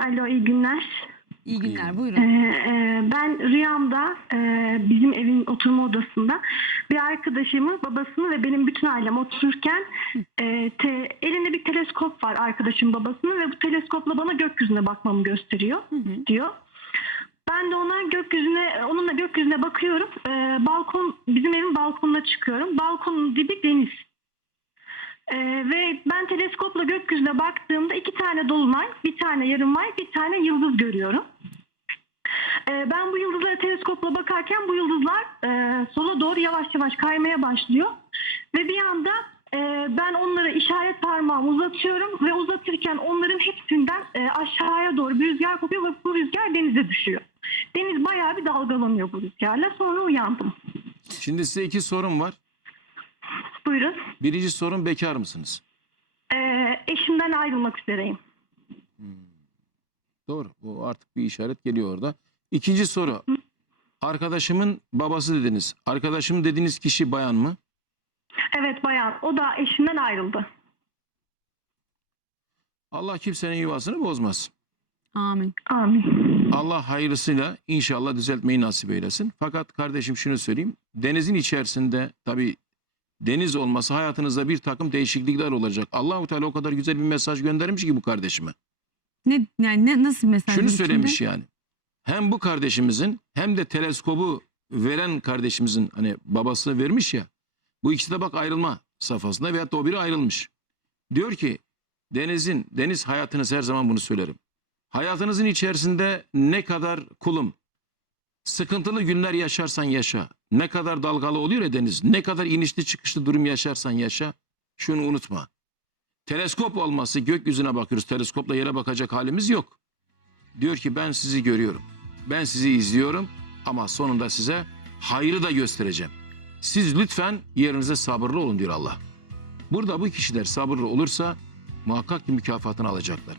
alo iyi günler. İyi günler Ee, buyurun. e, ben rüyamda e, bizim evin oturma odasında bir arkadaşımın babasını ve benim bütün ailem otururken e, te- elinde bir teleskop var arkadaşım babasının ve bu teleskopla bana gökyüzüne bakmamı gösteriyor Hı hı. diyor. Ben de ona gökyüzüne, onunla gökyüzüne bakıyorum. Ee, balkon, bizim evin balkonuna çıkıyorum. Balkonun dibi deniz. Ee, ve ben teleskopla gökyüzüne baktığımda iki tane dolunay, bir tane yarımay, bir tane yıldız görüyorum. Ee, ben bu yıldızlara teleskopla bakarken bu yıldızlar e, sola doğru yavaş yavaş kaymaya başlıyor. Ve bir anda e, ben onlara işaret parmağımı uzatıyorum ve uzatırken onların hepsinden e, aşağıya doğru bir rüzgar kopuyor ve bu rüzgar denize düşüyor. Deniz bayağı bir dalgalanıyor bu rüzgarla. Sonra uyandım. Şimdi size iki sorum var. Buyurun. Birinci sorun bekar mısınız? Ee, eşimden ayrılmak üzereyim. Doğru. Bu artık bir işaret geliyor orada. İkinci soru. Arkadaşımın babası dediniz. Arkadaşım dediğiniz kişi bayan mı? Evet bayan. O da eşinden ayrıldı. Allah kimsenin yuvasını bozmaz. Amin. Amin. Allah hayırlısıyla inşallah düzeltmeyi nasip eylesin. Fakat kardeşim şunu söyleyeyim. Denizin içerisinde tabii deniz olması hayatınızda bir takım değişiklikler olacak. Allahu Teala o kadar güzel bir mesaj göndermiş ki bu kardeşime. Ne yani ne nasıl mesaj? Şunu var içinde? söylemiş yani. Hem bu kardeşimizin hem de teleskobu veren kardeşimizin hani babası vermiş ya. Bu ikisi de bak ayrılma safhasında veyahut da o biri ayrılmış. Diyor ki denizin, deniz hayatınız her zaman bunu söylerim. Hayatınızın içerisinde ne kadar kulum, sıkıntılı günler yaşarsan yaşa. Ne kadar dalgalı oluyor ya deniz, ne kadar inişli çıkışlı durum yaşarsan yaşa. Şunu unutma. Teleskop olması gökyüzüne bakıyoruz. Teleskopla yere bakacak halimiz yok. Diyor ki ben sizi görüyorum. Ben sizi izliyorum ama sonunda size hayrı da göstereceğim. Siz lütfen yerinize sabırlı olun diyor Allah. Burada bu kişiler sabırlı olursa muhakkak ki mükafatını alacaklar.